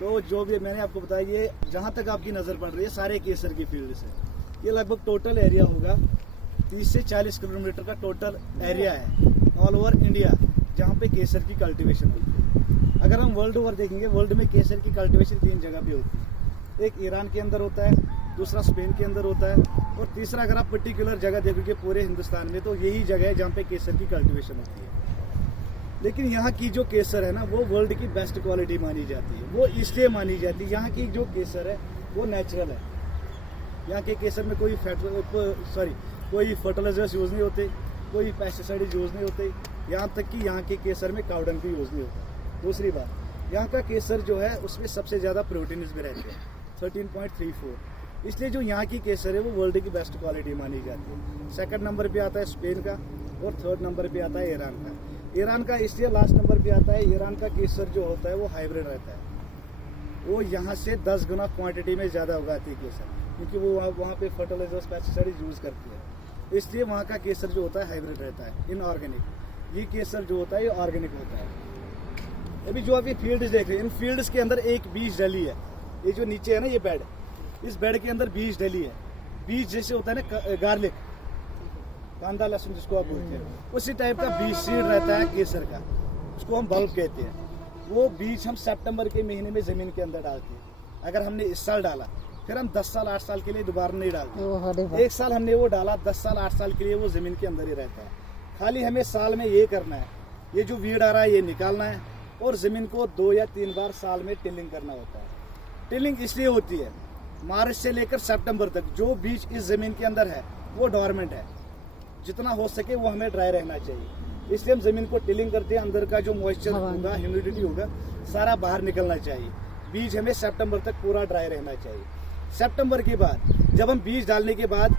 तो जो भी मैंने आपको बताया, ये जहाँ तक आपकी नज़र पड़ रही है सारे केसर की फील्ड से, ये लगभग टोटल एरिया होगा 30 से 40 किलोमीटर का टोटल एरिया है ऑल ओवर इंडिया जहाँ पे केसर की कल्टीवेशन होती है। अगर हम वर्ल्ड ओवर देखेंगे, वर्ल्ड में केसर की कल्टीवेशन 3 जगह पे होती है। एक ईरान के अंदर होता है, दूसरा स्पेन के अंदर होता है, और तीसरा अगर आप पर्टिकुलर जगह देखोगे पूरे हिंदुस्तान में तो यही जगह है जहाँ पे केसर की कल्टीवेशन होती है। लेकिन यहाँ की जो केसर है ना, वो वर्ल्ड की बेस्ट क्वालिटी मानी जाती है। वो इसलिए मानी जाती है, यहाँ की जो केसर है वो नेचुरल है। यहाँ के केसर में कोई कोई फर्टिलाइजर्स यूज़ नहीं होते, कोई पेस्टिसाइड यूज़ नहीं होते, यहाँ तक कि यहाँ के केसर में काउडन भी यूज़ नहीं होता। दूसरी बात, यहाँ का केसर जो है उसमें सबसे ज़्यादा प्रोटीन्स भी रहते हैं 13.34, इसलिए जो यहाँ की केसर है वो वर्ल्ड की बेस्ट क्वालिटी मानी जाती है। सेकंड नंबर पे आता है स्पेन का, और थर्ड नंबर पे आता है ईरान का। ईरान का इसलिए लास्ट नंबर पे आता है, ईरान का केसर जो होता है वो हाइब्रिड रहता है। वो यहाँ से 10 गुना क्वांटिटी में ज़्यादा उगाती है केसर, क्योंकि वो वहाँ पे फर्टिलाइजर्स पेस्टिसाइड यूज़ करती है, इसलिए वहाँ का केसर जो होता है हाइब्रिड रहता है, इनऑर्गेनिक। ये केसर जो होता है ये ऑर्गेनिक होता है। अभी जो आप ये फील्ड्स देख रहे हैं, इन फील्ड्स के अंदर एक बीज डली है। ये जो नीचे है ना ये बेड, इस बेड के अंदर बीज डली है। बीज जैसे होता है ना गार्लिक, कांदा लहसुन जिसको आप बोलते हैं, उसी टाइप का बीज सीड रहता है केसर का, उसको हम बल्ब कहते हैं। वो बीज हम सितंबर के महीने में ज़मीन के अंदर डालते हैं। अगर हमने इस साल डाला, फिर हम 10 साल 8 साल के लिए दोबारा नहीं डालते। एक साल हमने वो डाला, 10 साल 8 साल के लिए वो ज़मीन के अंदर ही रहता है। खाली हमें साल में ये करना है, ये जो वीड आ रहा है ये निकालना है, और ज़मीन को 2 या 3 बार साल में टिलिंग करना होता है। टिलिंग इसलिए होती है, मार्च से लेकर सितंबर तक जो बीज इस ज़मीन के अंदर है वो डोरमेंट है, जितना हो सके वो हमें ड्राई रहना चाहिए। इसलिए हम ज़मीन को टिलिंग करते हैं, अंदर का जो मॉइस्चर होगा, ह्यूमिडिटी होगा, सारा बाहर निकलना चाहिए। बीज हमें सितंबर तक पूरा ड्राई रहना चाहिए। सितंबर के बाद जब हम बीज डालने के बाद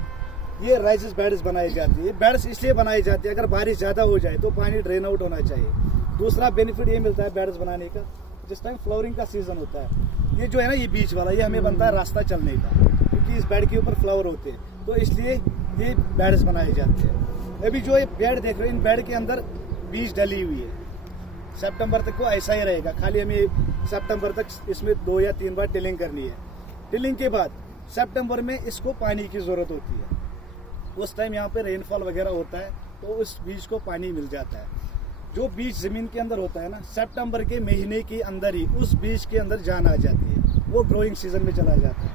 ये राइजेस बेड्स बनाए जाते हैं। बेड्स इसलिए बनाए जाते हैं, अगर बारिश ज़्यादा हो जाए तो पानी ड्रेन आउट होना चाहिए। दूसरा बेनिफिट ये मिलता है बेड्स बनाने का, जिस टाइम फ्लावरिंग का सीजन होता है, ये जो है ना ये बीच वाला, ये हमें बनता है रास्ता चलने का, क्योंकि इस बेड के ऊपर फ्लावर होते हैं, तो इसलिए ये बेड्स बनाए जाते हैं। अभी जो ये बेड देख रहे हो, इन बेड के अंदर बीज डली हुई है। सितंबर तक को ऐसा ही रहेगा, खाली हमें सितंबर तक इसमें 2 या 3 बार टिलिंग करनी है। टिलिंग के बाद सितंबर में इसको पानी की ज़रूरत होती है। उस टाइम यहाँ पे रेनफॉल वगैरह होता है, तो उस बीज को पानी मिल जाता है। जो बीज ज़मीन के अंदर होता है ना, सितंबर के महीने के अंदर ही उस बीज के अंदर जान आ जाती है, वो ग्रोइंग सीजन में चला जाता है।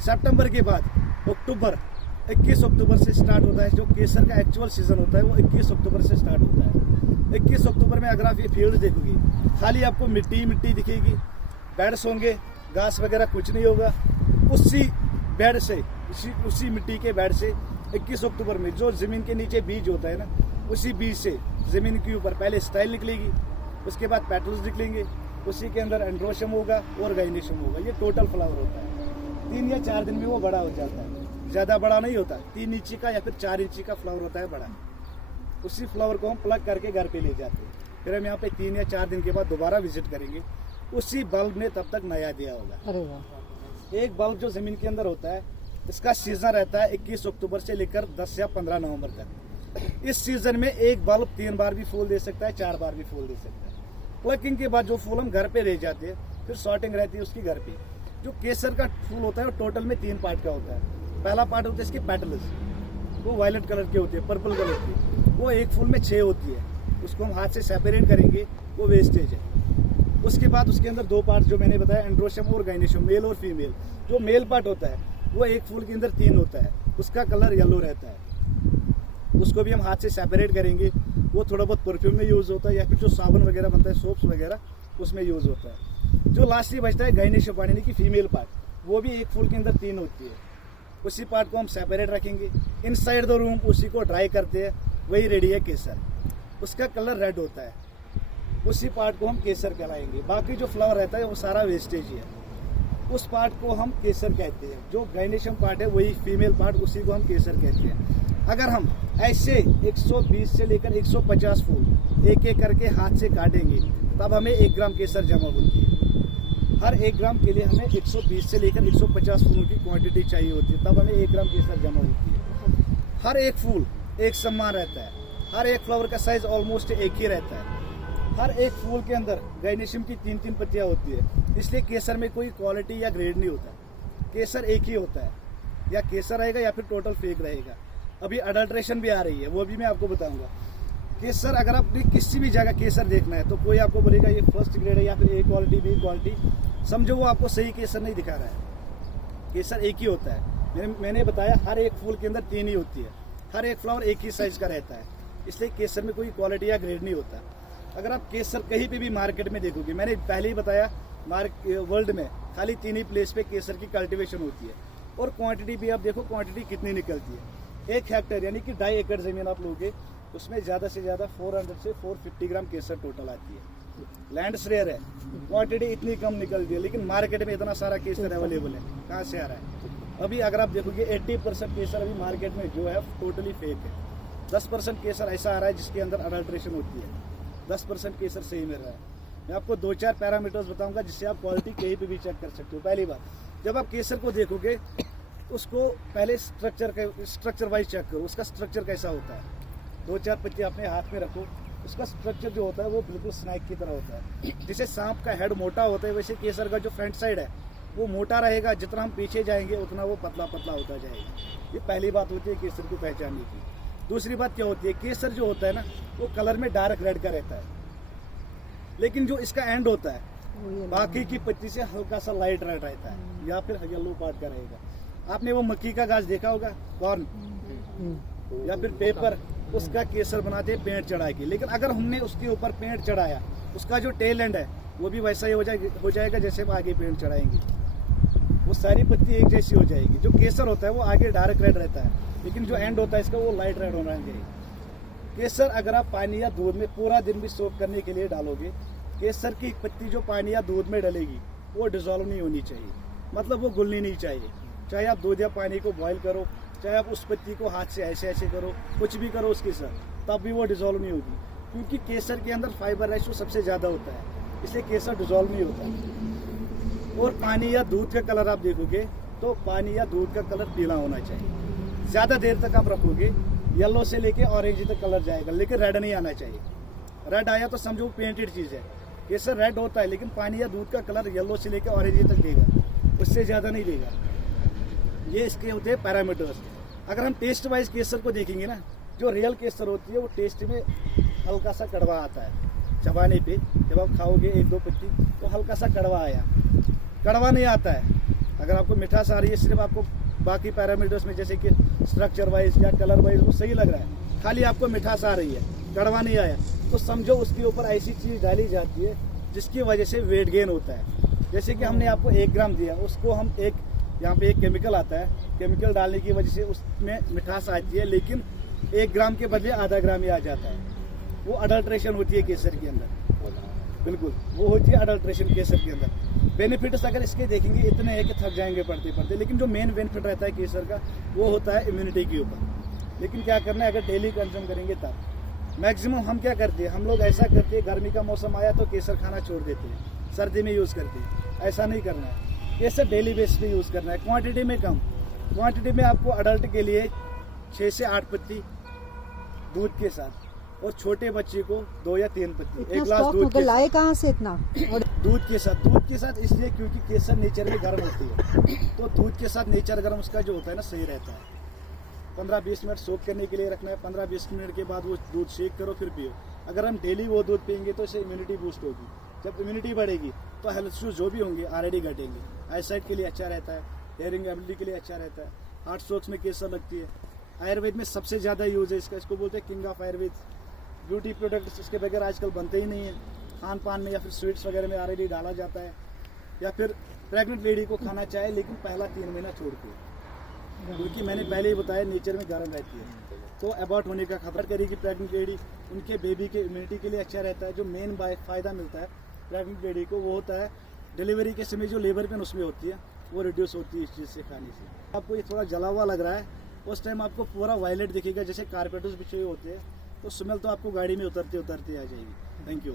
सितंबर के बाद अक्टूबर, 21 अक्टूबर से स्टार्ट होता है। जो केसर का एक्चुअल सीजन होता है वो 21 अक्टूबर से स्टार्ट होता है। 21 अक्टूबर में अगर आप ये फील्ड देखोगे, खाली आपको मिट्टी मिट्टी दिखेगी, बेड्स होंगे, घास वगैरह कुछ नहीं होगा। उसी बेड से, उसी मिट्टी के बेड से 21 अक्टूबर में जो ज़मीन के नीचे बीज होता है ना, उसी बीज से ज़मीन के ऊपर पहले स्टाइल निकलेगी, उसके बाद पेटल्स निकलेंगे, उसी के अंदर एंड्रोशम होगा और गाइनेशियम होगा। ये टोटल फ्लावर होता है। 3 या 4 दिन में वो बड़ा हो जाता है, ज़्यादा बड़ा नहीं होता, 3 इंची का या फिर 4 इंची का फ्लावर होता है बड़ा। उसी फ्लावर को हम प्लग करके घर पे ले जाते हैं। फिर हम यहाँ पे 3 या 4 दिन के बाद दोबारा विजिट करेंगे। उसी बल्ब ने तब तक नया दिया होगा। एक बल्ब जो ज़मीन के अंदर होता है, इसका सीजन रहता है 21 अक्टूबर से लेकर 10 या 15 नवंबर तक। इस सीजन में एक बल्ब 3 बार भी फूल दे सकता है, 4 बार भी फूल दे सकता है। प्लकिंग के बाद जो फूल हम घर पे ले जाते हैं, फिर सॉर्टिंग रहती है उसकी घर पे। जो केसर का फूल होता है वो टोटल में 3 पार्ट का होता है। पहला पार्ट होता है इसके पेटल्स, वो वायलेट कलर के होते हैं, पर्पल कलर के। वो एक फूल में 6 होती है, उसको हम हाथ से सेपरेट करेंगे, वो वेस्टेज है। उसके बाद उसके अंदर 2 पार्ट जो मैंने बताया, एंड्रोशियम और गाइनेशियम, मेल और फीमेल। जो मेल पार्ट होता है वो एक फूल के अंदर 3 होता है, उसका कलर येलो रहता है। उसको भी हम हाथ से सेपरेट करेंगे। वो थोड़ा बहुत परफ्यूम में यूज़ होता है, या फिर जो साबुन वगैरह बनता है, सोप्स वगैरह, उसमें यूज़ होता है। जो लास्टली बचता है गाइनेशियम पार्ट, यानी कि फीमेल पार्ट, वो भी एक फूल के अंदर 3 होती है। उसी पार्ट को हम सेपरेट रखेंगे। इनसाइड द रूम उसी को ड्राई करते हैं, वही रेडी है केसर। उसका कलर रेड होता है, उसी पार्ट को हम केसर कहलाएंगे। बाकी जो फ्लावर रहता है वो सारा वेस्टेज ही है, उस पार्ट को हम केसर कहते हैं। जो गाइनेशियम पार्ट है वही फीमेल पार्ट, उसी को हम केसर कहते हैं। अगर हम ऐसे 120 से लेकर 150 फूल एक एक करके हाथ से काटेंगे, तब हमें 1 ग्राम केसर जमा होती है। हर 1 ग्राम के लिए हमें 120 से लेकर 150 फूलों की क्वांटिटी चाहिए होती है, तब हमें 1 ग्राम केसर जमा होती है। हर एक फूल एक समान रहता है, हर एक फ्लावर का साइज ऑलमोस्ट एक ही रहता है। हर एक फूल के अंदर गाइनेशियम की 3-3 पत्तियां होती है। इसलिए केसर में कोई क्वालिटी या ग्रेड नहीं होता, केसर एक ही होता है, या केसर रहेगा या फिर टोटल फेक रहेगा। अभी अडल्ट्रेशन भी आ रही है, वो भी मैं आपको बताऊंगा। केसर अगर आपने किसी भी जगह केसर देखना है तो कोई आपको बोलेगा ये फर्स्ट ग्रेड है या फिर ए क्वालिटी बी क्वालिटी, समझो वो आपको सही केसर नहीं दिखा रहा है। केसर एक ही होता है, मैंने बताया हर एक फूल के अंदर 3 ही होती है, हर एक फ्लावर एक ही साइज का रहता है, इसलिए केसर में कोई क्वालिटी या ग्रेड नहीं होता। अगर आप केसर कहीं पे भी मार्केट में देखोगे, मैंने पहले ही बताया वर्ल्ड में खाली 3 ही प्लेस पे केसर की कल्टीवेशन होती है, और क्वांटिटी भी आप देखो क्वांटिटी कितनी निकलती है। 1 हेक्टेयर यानी कि 2.5 एकड़ जमीन आप लोगे, उसमें ज़्यादा से ज़्यादा 400 से 450 ग्राम केसर टोटल आती है। लैंड रेयर है, क्वांटिटी इतनी कम निकलती है, लेकिन मार्केट में इतना सारा केसर अवेलेबल है, कहाँ से आ रहा है? अभी अगर आप देखोगे 80% केसर अभी मार्केट में जो है टोटली फेक है। 10% केसर ऐसा आ रहा है जिसके अंदर अडल्ट्रेशन होती है, 10% केसर सही मिल रहा है। मैं आपको 2-4 पैरामीटर्स बताऊंगा जिससे आप क्वालिटी कहीं पे भी चेक कर सकते हो। पहली बात, जब आप केसर को देखोगे उसको पहले स्ट्रक्चर वाइज चेक करो, उसका स्ट्रक्चर कैसा होता है। 2-4 पत्ती अपने हाथ में रखो, उसका स्ट्रक्चर जो होता है वो बिल्कुल स्नैक की तरह होता है। जैसे सांप का हेड मोटा होता है, वैसे केसर का जो फ्रंट साइड है वो मोटा रहेगा, जितना हम पीछे जाएंगे उतना वो पतला पतला होता जाएगा। ये पहली बात होती है केसर को पहचानने की। दूसरी बात क्या होती है, केसर जो होता है ना वो कलर में डार्क रेड का रहता है, लेकिन जो इसका एंड होता है बाकी की पत्ती से हल्का सा लाइट रेड रहता है या फिर येलो पार्ट का रहेगा। आपने वो मक्की का घास देखा होगा, कॉर्न या फिर पेपर, उसका केसर बनाते हैं पेंट चढ़ा के, लेकिन अगर हमने उसके ऊपर पेंट चढ़ाया उसका जो टेल एंड है वो भी वैसा ही हो जाएगा जैसे हम आगे पेंट चढ़ाएंगे, वो सारी पत्ती एक जैसी हो जाएगी। जो केसर होता है वो आगे डार्क रेड रहता है, लेकिन जो एंड होता है इसका वो लाइट रेड होना चाहिए। केसर अगर आप पानी या दूध में पूरा दिन भी सोक करने के लिए डालोगे, केसर की पत्ती जो पानी या दूध में डलेगी वो डिजोल्व नहीं होनी चाहिए, मतलब वो घुलनी नहीं चाहिए। चाहे आप दूध या पानी को बॉईल करो, चाहे आप उस पत्ती को हाथ से ऐसे ऐसे करो, कुछ भी करो उसके साथ, तब भी वो डिजोल्व नहीं होगी, क्योंकि केसर के अंदर फाइबर रेशो सबसे ज़्यादा होता है, इसलिए केसर डिजोल्व नहीं होता। और पानी या दूध का कलर आप देखोगे तो पानी या दूध का कलर पीला होना चाहिए। ज़्यादा देर तक आप रखोगे येलो से लेके ऑरेंज तक कलर जाएगा, लेकिन रेड नहीं आना चाहिए। रेड आया तो समझो पेंटेड चीज़ है। केसर रेड होता है लेकिन पानी या दूध का कलर येलो से लेकर ऑरेंज तक देगा, उससे ज़्यादा नहीं देगा। ये इसके होते हैं पैरामीटर्स। अगर हम टेस्ट वाइज केसर को देखेंगे ना, जो रियल केसर होती है वो टेस्ट में हल्का सा कड़वा आता है, चबाने पे जब आप खाओगे 1-2 पत्ती तो हल्का सा कड़वा आया, कड़वा नहीं आता है। अगर आपको मिठास आ रही है, सिर्फ आपको बाकी पैरामीटर्स में जैसे कि स्ट्रक्चर वाइज या कलर वाइज वो सही लग रहा है, खाली आपको मिठास आ रही है, कड़वा नहीं आया, तो समझो उसके ऊपर ऐसी चीज़ डाली जाती है जिसकी वजह से वेट गेन होता है। जैसे कि हमने आपको 1 ग्राम दिया, उसको हम यहाँ पे एक केमिकल आता है, केमिकल डालने की वजह से उसमें मिठास आती है, लेकिन 1 ग्राम के बदले आधा ग्राम ही आ जाता है। वो अडल्ट्रेशन होती है केसर के अंदर, बिल्कुल वो होती है अडल्ट्रेशन केसर के अंदर। बेनिफिट्स अगर इसके देखेंगे इतने हैं कि थक जाएंगे पढ़ते पढ़ते, लेकिन जो मेन बेनिफिट रहता है केसर का वो होता है इम्यूनिटी के ऊपर। लेकिन क्या करना है, अगर डेली कंज्यूम करेंगे तब। मैक्सिमम हम क्या करते हैं, हम लोग ऐसा करते हैं, गर्मी का मौसम आया तो केसर खाना छोड़ देते हैं, सर्दी में यूज़ करते हैं। ऐसा नहीं करना है, केसर डेली बेस पे यूज़ करना है, क्वांटिटी में कम। क्वांटिटी में आपको अडल्ट के लिए 6 से 8 पत्ती दूध के साथ, और छोटे बच्चे को 2 या 3 पत्ती, 1 ग्लास दूध के लाए कहाँ से इतना दूध के साथ इसलिए क्योंकि केसर नेचर में गर्म होती है, तो दूध के साथ नेचर गर्म उसका जो होता है ना सही रहता है। 15-20 मिनट सोक करने के लिए रखना है, 15-20 मिनट के बाद वो दूध शेक करो फिर पियो। अगर हम डेली वो दूध पियेंगे तो इससे इम्यूनिटी बूस्ट होगी, जब इम्यूनिटी बढ़ेगी तो हेल्थ इश्यूज जो भी होंगे ऑलरेडी घटेंगे। आईसाइट के लिए अच्छा रहता है, हेयरिंग एबिलिटी के लिए अच्छा रहता है, हार्ट स्ट्रोक्स में केसर लगती है। आयुर्वेद में सबसे ज़्यादा यूज़ है इसका, इसको बोलते हैं king of Ayurveda. Beauty products इसके बगैर आजकल बनते ही नहीं है, खान पान में या फिर स्वीट्स वगैरह में ऑलरेडी डाला जाता है, या फिर प्रेग्नेंट लेडी को खाना चाहे लेकिन पहला 3 महीना छोड़ के, क्योंकि मैंने पहले ही बताया नेचर में गर्म रहती है, तो अबॉर्ट होने का खतरा करेगी प्रेग्नेंट लेडी। उनके बेबी के इम्यूनिटी के लिए अच्छा रहता है। जो मेन फ़ायदा मिलता है प्रेग्नेंट लेडी को वो होता है डिलीवरी के समय जो लेबर पेन उसमें होती है वो रिड्यूस होती है इस चीज़ से खाने से। आपको ये थोड़ा जला हुआ लग रहा है, उस टाइम आपको पूरा वायलेट दिखेगा जैसे कारपेटर्स बिछे हुए होते हैं, तो स्मेल तो आपको गाड़ी में उतरते उतरते आ जाएगी। Thank you.